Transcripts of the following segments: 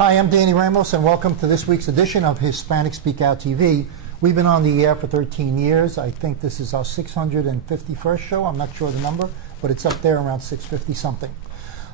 Hi, I'm Danny Ramos, and welcome to this week's edition of Hispanic Speak Out TV. We've been on the air for 13 years. I think this is our 651st show. I'm not sure the number, but it's up there around 650 something.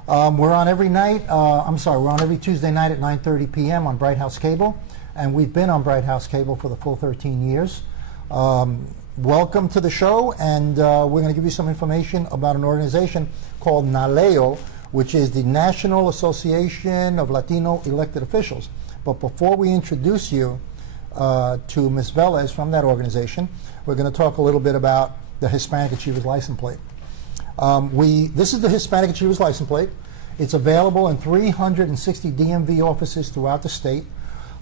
We're on every night, we're on every Tuesday night at 9:30 p.m. on Bright House Cable, and we've been on Bright House Cable for the full 13 years. Welcome to the show, and we're going to give you some information about an organization called NALEO, which is the National Association of Latino Elected Officials. But before we introduce you to Ms. Velez from that organization, we're going to talk a little bit about the Hispanic Achievers License Plate. This is the Hispanic Achievers License Plate. It's available in 360 DMV offices throughout the state.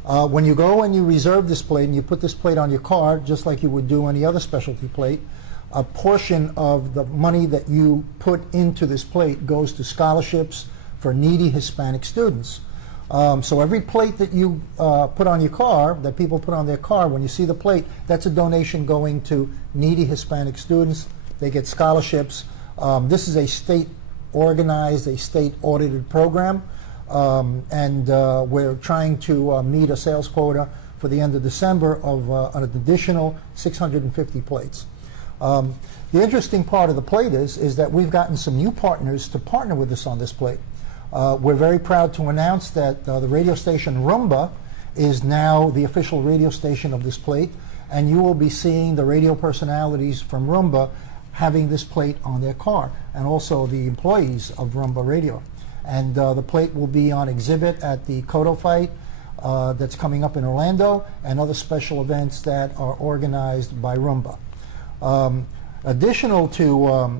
When you go and you reserve this plate and you put this plate on your car, just like you would do any other specialty plate, a portion of the money that you put into this plate goes to scholarships for needy Hispanic students. So every plate that you put on your car, that people put on their car, when you see the plate, that's a donation going to needy Hispanic students. They get scholarships. This is a state organized, a state audited program, and we're trying to meet a sales quota for the end of December of an additional 650 plates. The interesting part of the plate is that we've gotten some new partners to partner with us on this plate. We're very proud to announce that the radio station Rumba is now the official radio station of this plate, and you will be seeing the radio personalities from Rumba having this plate on their car, and also the employees of Rumba Radio. And the plate will be on exhibit at the Cotto fight that's coming up in Orlando, and other special events that are organized by Rumba. Additional to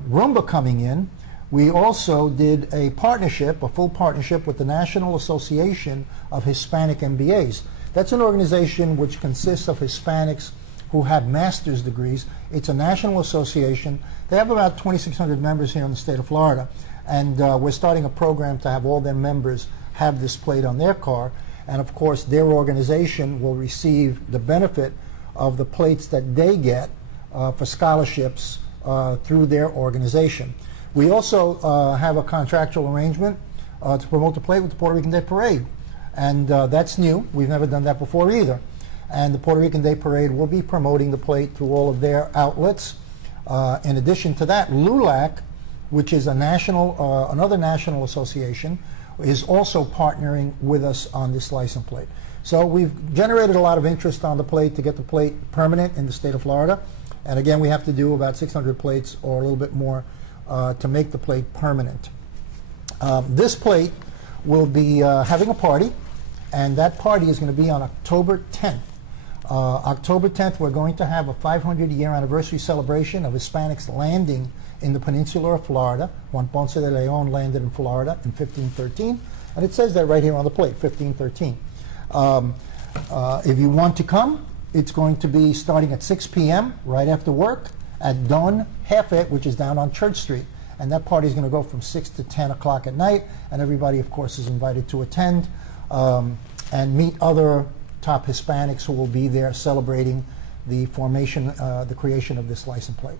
Rumba coming in, we also did a partnership, a full partnership with the National Association of Hispanic MBAs. That's an organization which consists of Hispanics who have master's degrees. It's a national association. They have about 2,600 members here in the state of Florida, and we're starting a program to have all their members have this plate on their car, and of course their organization will receive the benefit of the plates that they get for scholarships through their organization. We also have a contractual arrangement to promote the plate with the Puerto Rican Day Parade, and that's new. We've never done that before either. And the Puerto Rican Day Parade will be promoting the plate through all of their outlets. In addition to that, LULAC, which is another national association, is also partnering with us on this license plate. So we've generated a lot of interest on the plate to get the plate permanent in the state of Florida. And again, we have to do about 600 plates or a little bit more to make the plate permanent. This plate will be having a party, and that party is going to be on October 10th. October 10th, we're going to have a 500-year anniversary celebration of Hispanics landing in the peninsula of Florida. Juan Ponce de Leon landed in Florida in 1513, and it says that right here on the plate, 1513. If you want to come, it's going to be starting at 6 p.m. right after work at Don Jefe, which is down on Church Street. And that party is going to go from 6 to 10 o'clock at night. And everybody, of course, is invited to attend and meet other top Hispanics who will be there celebrating the formation, the creation of this license plate.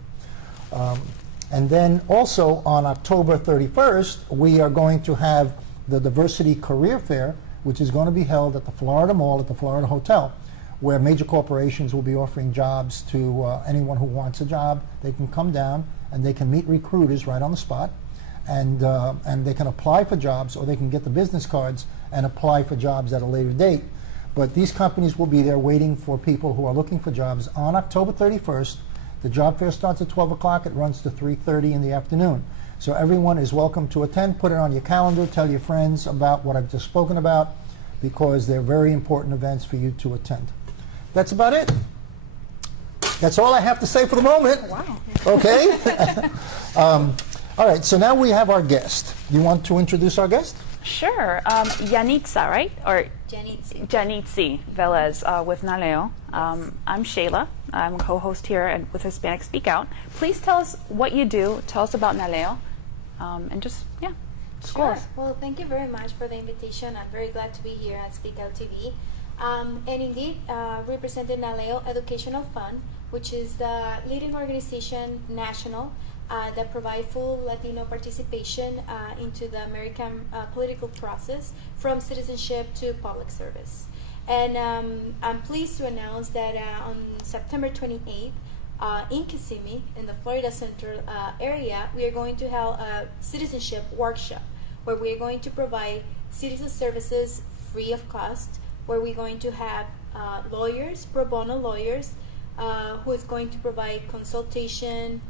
And then also on October 31st, we are going to have the Diversity Career Fair, which is going to be held at the Florida Mall at the Florida Hotel, where major corporations will be offering jobs to anyone who wants a job. They can come down and they can meet recruiters right on the spot, and they can apply for jobs, or they can get the business cards and apply for jobs at a later date. But these companies will be there waiting for people who are looking for jobs on October 31st. The job fair starts at 12 o'clock. It runs to 3:30 in the afternoon. So everyone is welcome to attend. Put it on your calendar. Tell your friends about what I've just spoken about, because they're very important events for you to attend. That's about it. That's all I have to say for the moment. Wow. Okay? All right, so now we have our guest. You want to introduce our guest? Sure. Yanitza, right? Or Janitzi Velez with NALEO. I'm Shayla. I'm a co-host here with Hispanic Speak Out. Please tell us what you do. Tell us about NALEO. And just, yeah, score us. Well, thank you very much for the invitation. I'm very glad to be here at Speak Out TV. And indeed, representing NALEO Educational Fund, which is the leading organization national that provide full Latino participation into the American political process, from citizenship to public service. And I'm pleased to announce that on September 28th, in Kissimmee, in the Florida Central area, we are going to have a citizenship workshop where we are going to provide citizen services free of cost, where we're going to have lawyers, pro bono lawyers, who is going to provide consultation,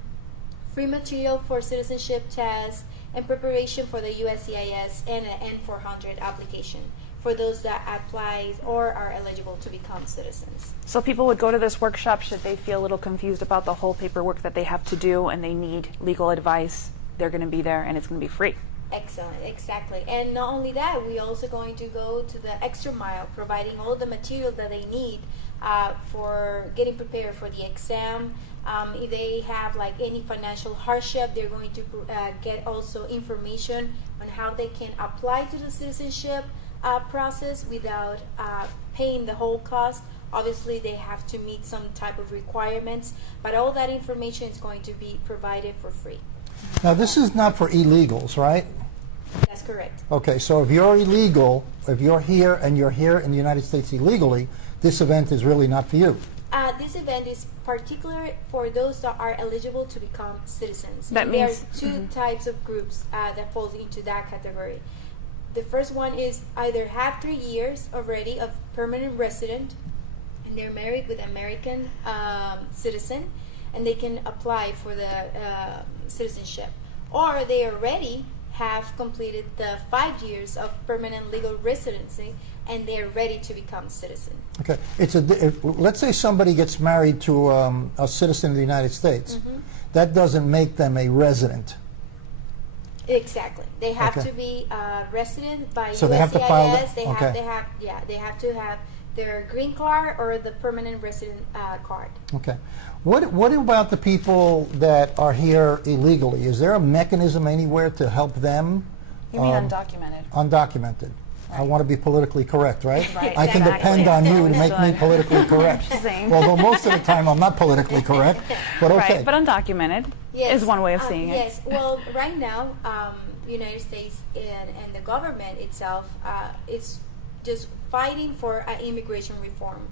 free material for citizenship tests, and preparation for the USCIS and an N400 application for those that apply or are eligible to become citizens. So people would go to this workshop should they feel a little confused about the whole paperwork that they have to do and they need legal advice. They're going to be there and it's going to be free. Excellent, exactly. And not only that, we're also going to go to the extra mile, providing all the material that they need for getting prepared for the exam. If they have like any financial hardship, they're going to get also information on how they can apply to the citizenship process without paying the whole cost. Obviously, they have to meet some type of requirements, but all that information is going to be provided for free. Now, this is not for illegals, right? That's correct. Okay, so if you're illegal, if you're here and you're here in the United States illegally, this event is really not for you. This event is particular for those that are eligible to become citizens. That and means there are two types of groups that fall into that category. The first one is either have 3 years already of permanent resident, and they're married with American citizen, and they can apply for the citizenship, or they already have completed the 5 years of permanent legal residency and they're ready to become citizen. Okay, let's say somebody gets married to a citizen of the United States. Mm-hmm. That doesn't make them a resident. Exactly. They have Okay. to be resident by So USCIS. they have to file that- They okay. have to have their green card or the permanent resident card. Okay. What about the people that are here illegally? Is there a mechanism anywhere to help them? You mean undocumented? Undocumented. I want to be politically correct, right? Right, I can exactly. depend on you to make me Understood. politically correct. Saying. Although most of the time I'm not politically correct, but okay. Right, but undocumented is one way of seeing it. Yes. Well, right now, United States and the government itself is just fighting for immigration reform.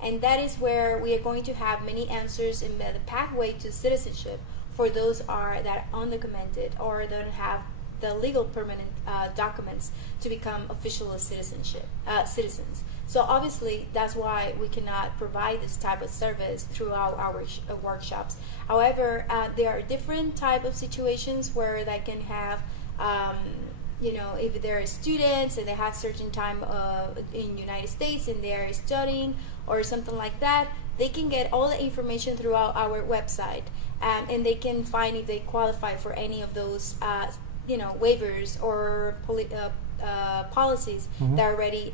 And that is where we are going to have many answers in the pathway to citizenship for those that are undocumented or don't have the legal permanent documents to become official citizens. So obviously that's why we cannot provide this type of service throughout our workshops. However, there are different type of situations where they can have if they're students and they have certain time in United States and they're studying or something like that, they can get all the information throughout our website, and they can find if they qualify for any of those waivers or policies that are already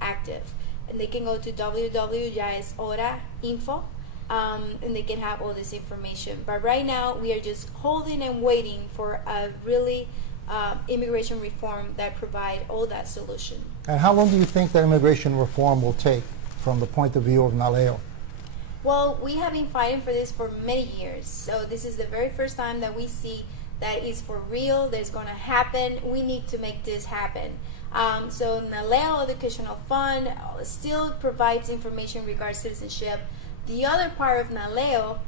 active. And they can go to www.yaeshora.info, and they can have all this information. But right now we are just holding and waiting for a really immigration reform that provide all that solution. And how long do you think that immigration reform will take from the point of view of NALEO? Well, we have been fighting for this for many years. So this is the very first time that we see that is for real, that's going to happen. We need to make this happen. So NALEO Educational Fund still provides information regarding citizenship. The other part of NALEO,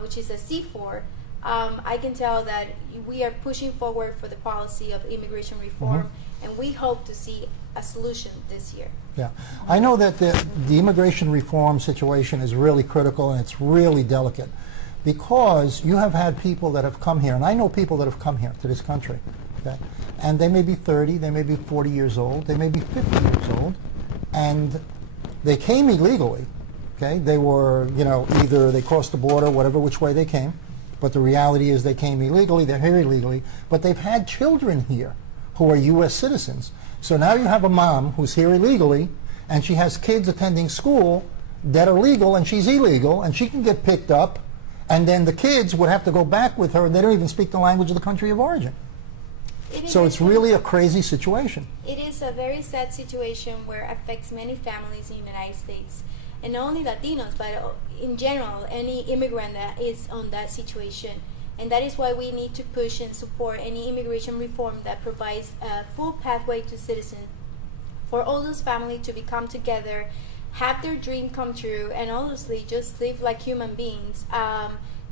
which is a C4, I can tell that we are pushing forward for the policy of immigration reform, and we hope to see a solution this year. Yeah, I know that the immigration reform situation is really critical and it's really delicate because you have had people that have come here, and I know people that have come here to this country, okay? And they may be 30, they may be 40 years old, they may be 50 years old, and they came illegally, okay? They were, either they crossed the border, whatever which way they came, but the reality is they came illegally, they're here illegally, but they've had children here who are U.S. citizens. So now you have a mom who's here illegally, and she has kids attending school that are legal, and she's illegal, and she can get picked up, and then the kids would have to go back with her, and they don't even speak the language of the country of origin. So it's really a crazy situation. It is a very sad situation where it affects many families in the United States. And not only Latinos, but in general, any immigrant that is on that situation, And that is why we need to push and support any immigration reform that provides a full pathway to citizenship for all those families to become together, have their dream come true, and honestly just live like human beings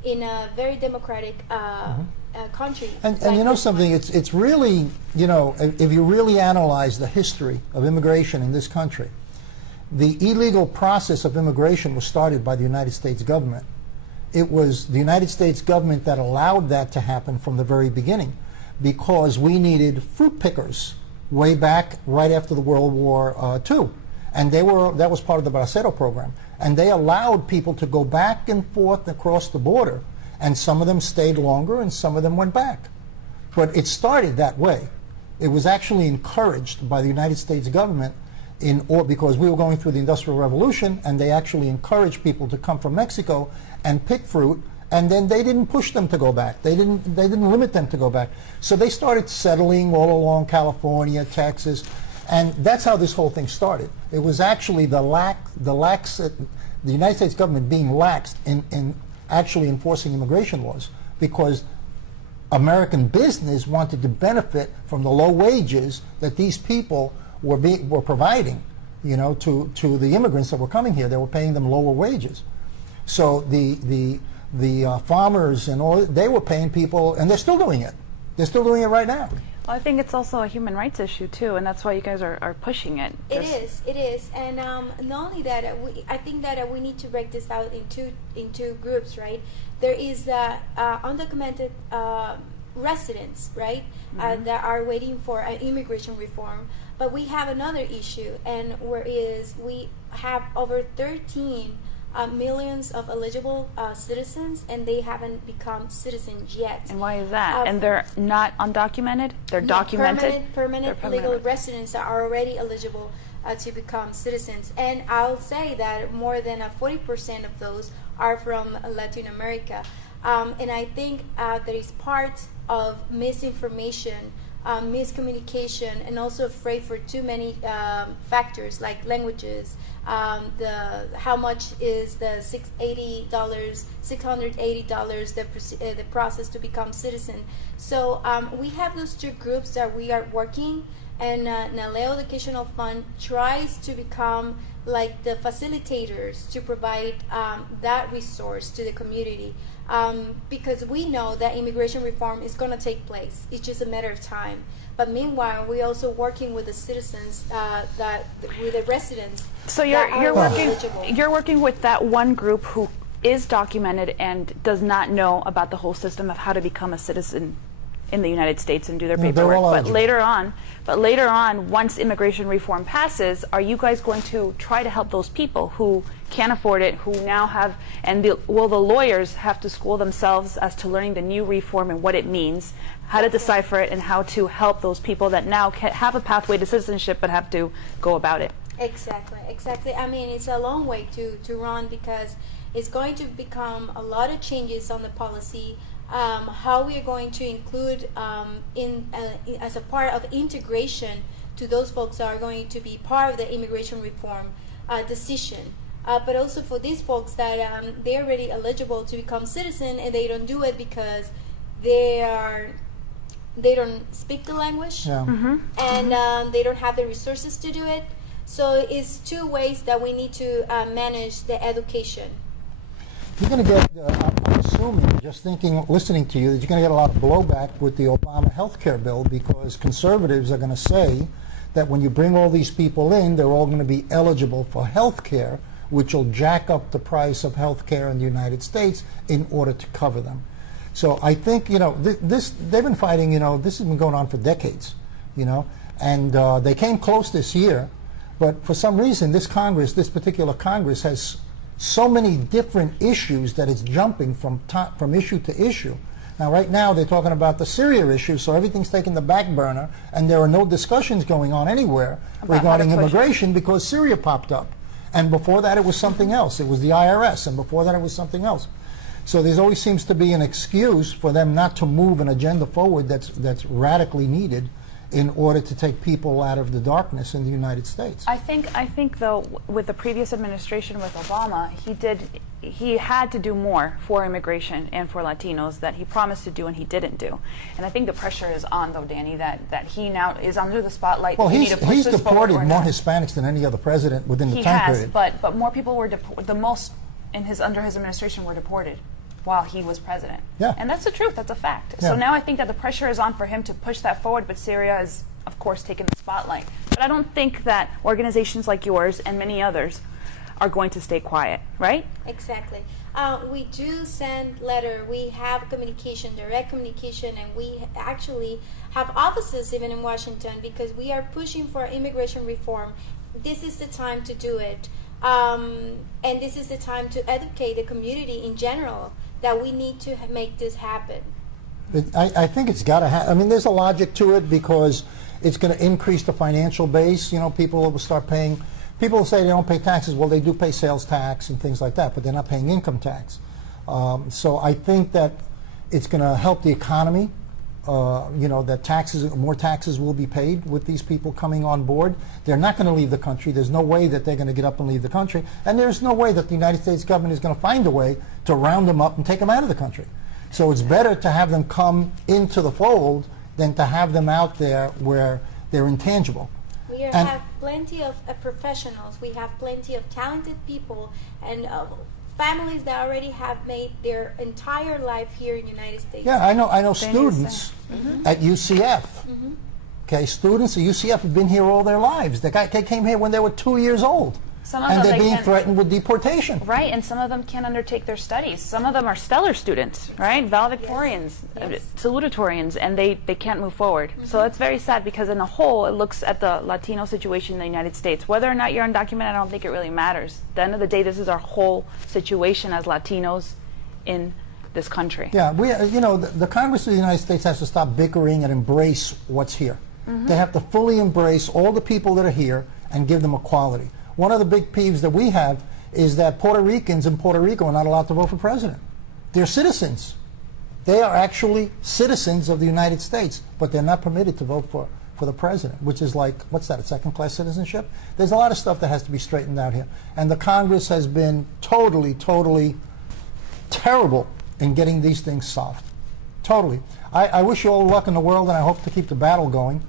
in a very democratic country. And like you know this something, one. it's really, you know, if you really analyze the history of immigration in this country, the illegal process of immigration was started by the United States government. It was the United States government that allowed that to happen from the very beginning, because we needed fruit pickers way back right after the World War II. And that was part of the Bracero program. And they allowed people to go back and forth across the border, and some of them stayed longer and some of them went back. But it started that way. It was actually encouraged by the United States government because we were going through the Industrial Revolution, and they actually encouraged people to come from Mexico and pick fruit, and then they didn't push them to go back. They didn't limit them to go back. So they started settling all along California, Texas, and that's how this whole thing started. It was actually the United States government being lax in actually enforcing immigration laws, because American business wanted to benefit from the low wages that these people were providing, you know, to the immigrants that were coming here. They were paying them lower wages. So the farmers and all, they were paying people, and they're still doing it. They're still doing it right now. Well, I think it's also a human rights issue too, and that's why you guys are pushing it. It is, and not only that, I think that we need to break this out into groups, right? There is undocumented residents, right, that are waiting for immigration reform, but we have another issue, and whereas we have over 13 millions of eligible citizens, and they haven't become citizens yet. And why is that? And they're not undocumented? They're documented? Permanent legal residents that are already eligible to become citizens. And I'll say that more than 40% of those are from Latin America. And I think that is part of misinformation, miscommunication, and also afraid for too many factors like languages. How much is the $680 the process to become citizen? So we have those two groups that we are working, and Naleo Educational Fund tries to become like the facilitators to provide that resource to the community. Because we know that immigration reform is going to take place. It's just a matter of time. But meanwhile, we're also working with the citizens, with the residents. So you're working with that one group who is documented and does not know about the whole system of how to become a citizen in the United States and do their paperwork. But later on, once immigration reform passes, are you guys going to try to help those people who can't afford it, who now have, will the lawyers have to school themselves as to learning the new reform and what it means, how to decipher it, and how to help those people that now have a pathway to citizenship but have to go about it? Exactly. I mean, it's a long way to run, because it's going to become a lot of changes on the policy. How we are going to include as a part of integration to those folks that are going to be part of the immigration reform decision. But also for these folks that they're already eligible to become citizen, and they don't do it because they don't speak the language, and they don't have the resources to do it. So it's two ways that we need to manage the education. You're going to get, I'm assuming, just listening to you, that you're going to get a lot of blowback with the Obama health care bill, because conservatives are going to say that when you bring all these people in, they're all going to be eligible for health care, which will jack up the price of health care in the United States in order to cover them. So I think, you know, they've been fighting, you know, this has been going on for decades, you know, and they came close this year, but for some reason this particular Congress has so many different issues that it's jumping from issue to issue. Now, right now, they're talking about the Syria issue, so everything's taken the back burner, and there are no discussions going on anywhere regarding immigration because Syria popped up. And before that, it was something else. It was the IRS, and before that, it was something else. So there always seems to be an excuse for them not to move an agenda forward that's radically needed in order to take people out of the darkness in the United States. I think though, with the previous administration with Obama, he had to do more for immigration and for Latinos that he promised to do and he didn't do. And I think the pressure is on, though, Danny, that he now is under the spotlight. Well, We need to push he's this forward deported or more not. Hispanics than any other president within the He time has, period. but more people were the most under his administration were deported while he was president. Yeah. And that's the truth. That's a fact. Yeah. So now I think that the pressure is on for him to push that forward, but Syria is, of course, taking the spotlight. But I don't think that organizations like yours and many others are going to stay quiet, right? Exactly. We do send letter. We have communication, direct communication, and we actually have offices even in Washington because we are pushing for immigration reform. This is the time to do it. And this is the time to educate the community in general that we need to make this happen. I think it's got to happen. I mean, there's a logic to it because it's going to increase the financial base. You know, people will start paying. People say they don't pay taxes. Well, they do pay sales tax and things like that, but they're not paying income tax. So I think that it's going to help the economy. You know, that more taxes will be paid with these people coming on board. They're not going to leave the country. There's no way that they're going to get up and leave the country. And there's no way that the United States government is going to find a way to round them up and take them out of the country. So it's better to have them come into the fold than to have them out there where they're intangible. We have plenty of professionals. We have plenty of talented people and families that already have made their entire life here in the United States. Yeah, I know students at UCF. Okay, students at UCF have been here all their lives. They came here when they were 2 years old. Some of And them they're they being can't- threatened with deportation. Right, and some of them can't undertake their studies. Some of them are stellar students, right? Valedictorians, salutatorians, and they can't move forward. So it's very sad because in the whole, it looks at the Latino situation in the United States. Whether or not you're undocumented, I don't think it really matters. At the end of the day, this is our whole situation as Latinos in this country. Yeah, you know, the Congress of the United States has to stop bickering and embrace what's here. They have to fully embrace all the people that are here and give them equality. One of the big peeves that we have is that Puerto Ricans in Puerto Rico are not allowed to vote for president. They're citizens. They are actually citizens of the United States, but they're not permitted to vote for the president, which is like, what's that, a second-class citizenship? There's a lot of stuff that has to be straightened out here. And the Congress has been totally terrible in getting these things solved. Totally. I wish you all luck in the world, and I hope to keep the battle going,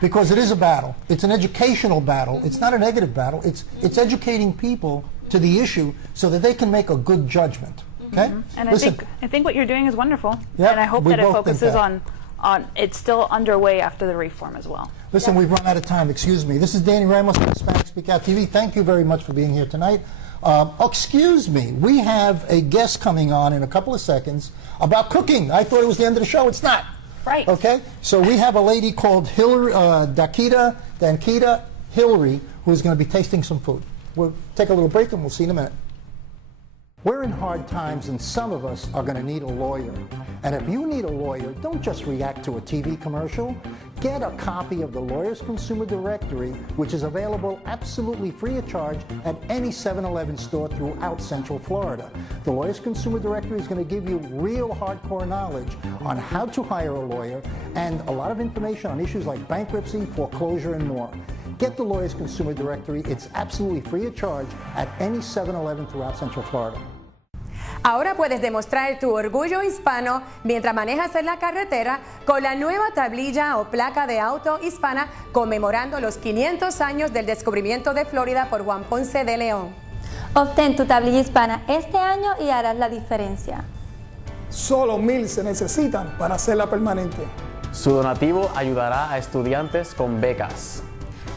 because it is a battle. It's an educational battle. It's not a negative battle. It's educating people to the issue so that they can make a good judgment. Okay? And Listen, I think what you're doing is wonderful. Yep, And I hope we that it both think focuses that. on it's still underway after the reform as well. Listen, we've run out of time. Excuse me. This is Danny Ramos from Hispanic Speak Out TV. Thank you very much for being here tonight. Excuse me. We have a guest coming on in a couple of seconds about cooking. I thought it was the end of the show. It's not. Right. Okay? So we have a lady called Hillary, Dankita Hillary, who's going to be tasting some food. We'll take a little break and we'll see you in a minute. We're in hard times and some of us are going to need a lawyer. And if you need a lawyer, don't just react to a TV commercial. Get a copy of the Lawyers Consumer Directory, which is available absolutely free of charge at any 7-Eleven store throughout Central Florida. The Lawyers Consumer Directory is going to give you real hardcore knowledge on how to hire a lawyer and a lot of information on issues like bankruptcy, foreclosure, and more. Get the Lawyers Consumer Directory. It's absolutely free of charge at any 7-Eleven throughout Central Florida. Ahora puedes demostrar tu orgullo hispano mientras manejas en la carretera con la nueva tablilla o placa de auto hispana conmemorando los 500 años del descubrimiento de Florida por Juan Ponce de León. Obtén tu tablilla hispana este año y harás la diferencia. Solo 1,000 se necesitan para hacerla permanente. Su donativo ayudará a estudiantes con becas.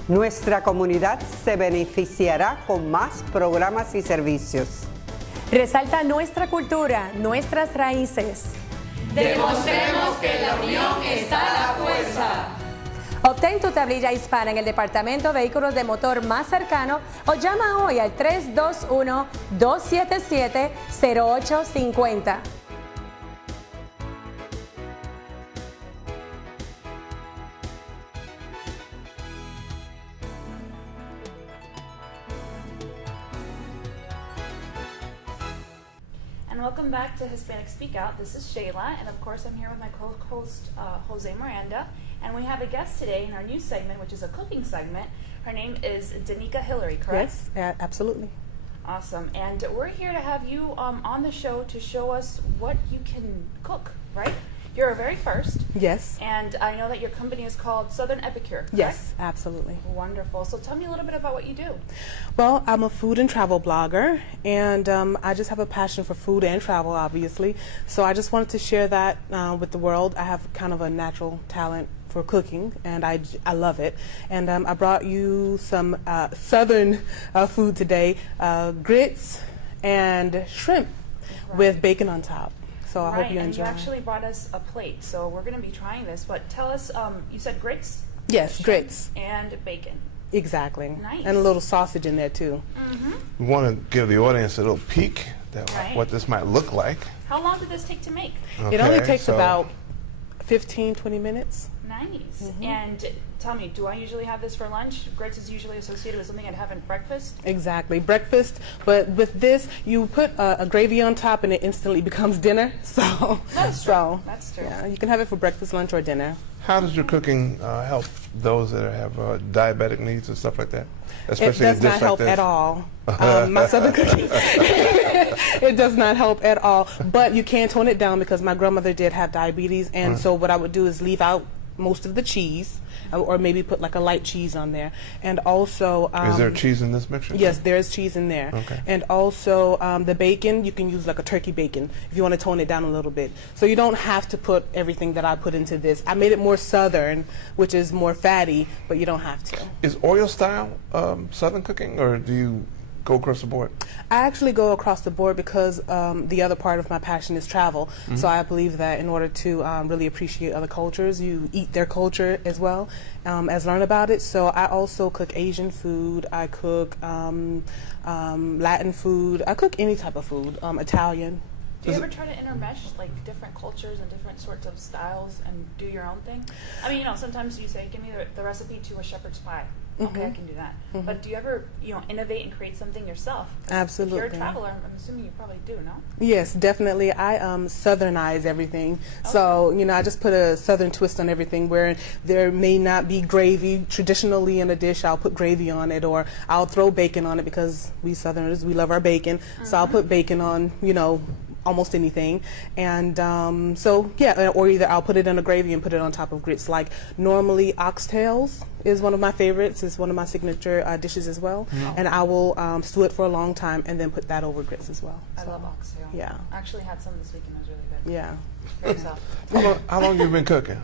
Nuestra comunidad se beneficiará con más programas y servicios. Resalta nuestra cultura, nuestras raíces. Demostremos que la unión está la fuerza. Obtén tu tablilla hispana en el Departamento de Vehículos de Motor más cercano o llama hoy al 321-277-0850. And welcome back to Hispanic Speak Out. This is Shayla, and of course I'm here with my co-host Jose Miranda. And we have a guest today in our new segment, which is a cooking segment. Her name is Danica Hillary, correct? Yes, absolutely. Awesome. And we're here to have you on the show to show us what you can cook, right? You're our very first. Yes. And I know that your company is called Southern Epicure, correct? Yes, absolutely. Wonderful. So tell me a little bit about what you do. Well, I'm a food and travel blogger, and I just have a passion for food and travel, obviously. So I just wanted to share that with the world. I have kind of a natural talent for cooking, and I love it. And I brought you some Southern food today, grits and shrimp with bacon on top. So I hope you enjoy. And you actually brought us a plate, so we're going to be trying this. But tell us, you said grits? Yes, grits. And bacon. Exactly. Nice. And a little sausage in there too. We want to give the audience a little peek at what this might look like. How long did this take to make? Okay, it only takes about 15, 20 minutes. Nice. And tell me, do I usually have this for lunch? Grits is usually associated with something I'd have at breakfast? Exactly, breakfast. But with this, you put a gravy on top and it instantly becomes dinner. So that's true. That's true. Yeah, you can have it for breakfast, lunch, or dinner. How does your cooking help those that have diabetic needs and stuff like that? Especially it does not help at all. My Southern cooking, it does not help at all. But you can tone it down because my grandmother did have diabetes, and so what I would do is leave out most of the cheese, or maybe put like a light cheese on there. And also, is there cheese in this mixture? Yes, there is cheese in there. Okay. And also the bacon, you can use like a turkey bacon if you want to tone it down a little bit. So you don't have to put everything that I put into this. I made it more Southern, which is more fatty, but you don't have to. Is oil style Southern cooking, or do you go across the board? I actually go across the board because the other part of my passion is travel. So I believe that in order to really appreciate other cultures, you eat their culture as well as learn about it. So I also cook Asian food, I cook Latin food, I cook any type of food, Italian. Do you ever try to intermesh like different cultures and different sorts of styles and do your own thing? I mean, you know, sometimes you say, give me the recipe to a shepherd's pie. Okay, I can do that. But do you ever, innovate and create something yourself? Absolutely. If you're a traveler, I'm assuming you probably do, no? Yes, definitely. I Southernize everything. Okay. So, I just put a Southern twist on everything where there may not be gravy. Traditionally in a dish, I'll put gravy on it, or I'll throw bacon on it because we Southerners, we love our bacon. So I'll put bacon on, almost anything. And or either I'll put it in a gravy and put it on top of grits. Like normally oxtails is one of my favorites. It's one of my signature dishes as well. And I will stew it for a long time and then put that over grits as well. I love oxtail. Yeah. I actually had some this weekend. It was really good. Yeah. Very soft. How long have you been cooking?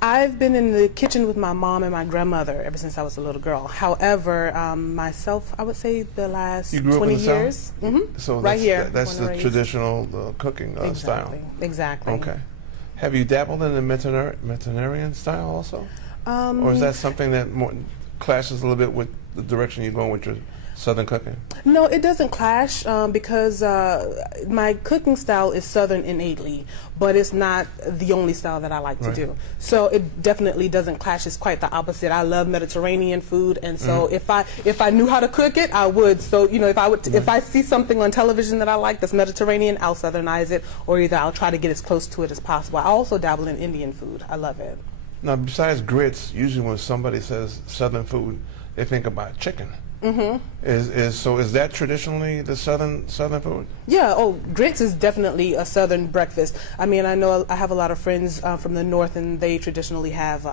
I've been in the kitchen with my mom and my grandmother ever since I was a little girl. However, myself, I would say the last 20 years. So right here. That's the traditional cooking style. Exactly. Okay. Have you dabbled in the Mediterranean style also? Or is that something that more clashes a little bit with the direction you're going with your Southern cooking? No, it doesn't clash because my cooking style is Southern innately, but it's not the only style that I like to do. So it definitely doesn't clash. It's quite the opposite. I love Mediterranean food, and so if I knew how to cook it, I would. So if I see something on television that I like that's Mediterranean, I'll Southernize it, or either I'll try to get as close to it as possible. I also dabble in Indian food. I love it. Now, besides grits, usually when somebody says Southern food, they think about chicken. Is that traditionally the Southern food? Yeah. Oh, grits is definitely a Southern breakfast. I mean, I know I have a lot of friends from the North, and they traditionally have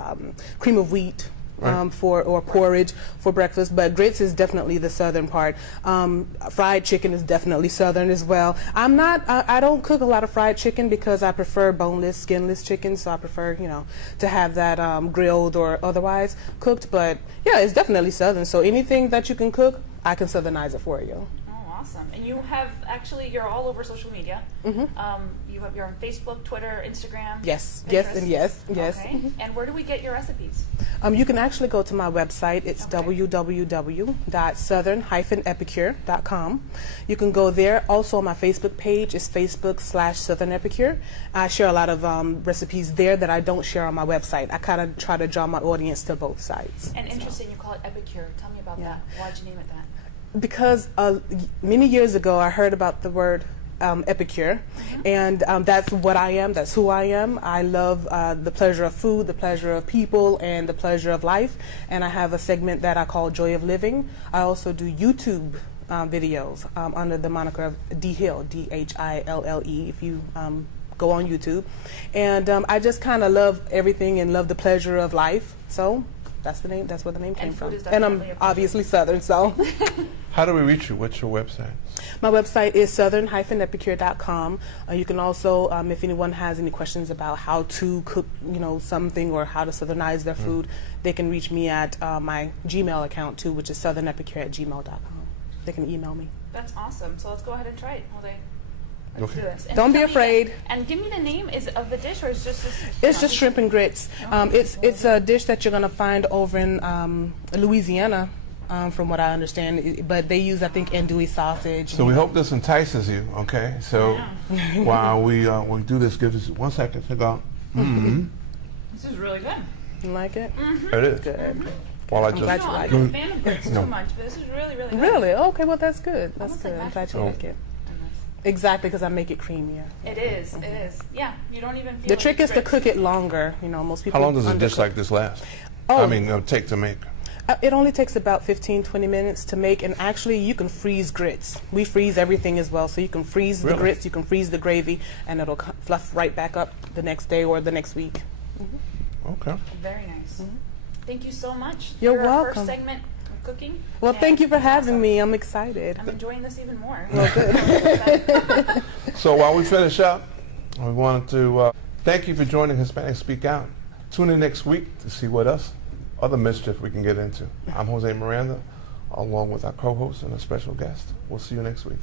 cream of wheat. Or porridge for breakfast, but grits is definitely the Southern part. Fried chicken is definitely Southern as well. I don't cook a lot of fried chicken because I prefer boneless, skinless chicken, so I prefer, to have that grilled or otherwise cooked. But yeah, it's definitely Southern. So anything that you can cook, I can Southernize it for you. Awesome. And you have you're all over social media. You're on Facebook, Twitter, Instagram. Yes, Pinterest? yes, and yes. Okay. And where do we get your recipes? You can actually go to my website. It's www.southern-epicure.com. You can go there. Also, on my Facebook page is Facebook/Southern Epicure. I share a lot of recipes there that I don't share on my website. I kind of try to draw my audience to both sides. And interesting, you call it Epicure. Tell me about that. Why'd you name it that? Because many years ago, I heard about the word epicure, and that's what I am. That's who I am. I love the pleasure of food, the pleasure of people, and the pleasure of life. And I have a segment that I call Joy of Living. I also do YouTube videos under the moniker of D Hill, D-H-I-L-L-E, if you go on YouTube. And I just kind of love everything and love the pleasure of life. So that's the name. That's where the name came from. And I'm obviously Southern, so. How do we reach you? What's your website? My website is southern-epicure.com. You can also, if anyone has any questions about how to cook, something or how to southernize their food, they can reach me at my Gmail account too, which is southernepicure@gmail.com. They can email me. That's awesome. So let's go ahead and try it, Jose. Let's do this. And Don't be tell me afraid. and give me the name of the dish, or is just this? It's just shrimp and grits. It's a dish that you're gonna find over in Louisiana, from what I understand. But they use, I think, andouille sausage. So we hope this entices you. Okay. So while we do this, give us 1 second to go. This is really good. You like it? It is Good. While I'm glad you like it. I'm not a fan of grits too much, but this is really, really good. Really? Okay. Well, that's good. That's Almost good. like I'm glad you mashed like it. Exactly, because I make it creamier. It is. It is. Yeah. You don't even feel The like trick it's is to grits. cook it longer. Most people. How long does a dish undercook. like this last? Oh. I mean, take to make. It only takes about 15-20 minutes to make, and actually you can freeze grits. We freeze everything as well, so you can freeze the Really? grits, you can freeze the gravy, and it'll fluff right back up the next day or the next week. Okay. Very nice. Thank you so much. You're for our welcome. first segment of cooking. Well, and thank you for it's having awesome. me. I'm excited. I'm enjoying this even more. So while we finish up, we wanted to thank you for joining Hispanic Speak Out. Tune in next week to see what other mischief we can get into. I'm Jose Miranda, along with our co-host and a special guest. We'll see you next week.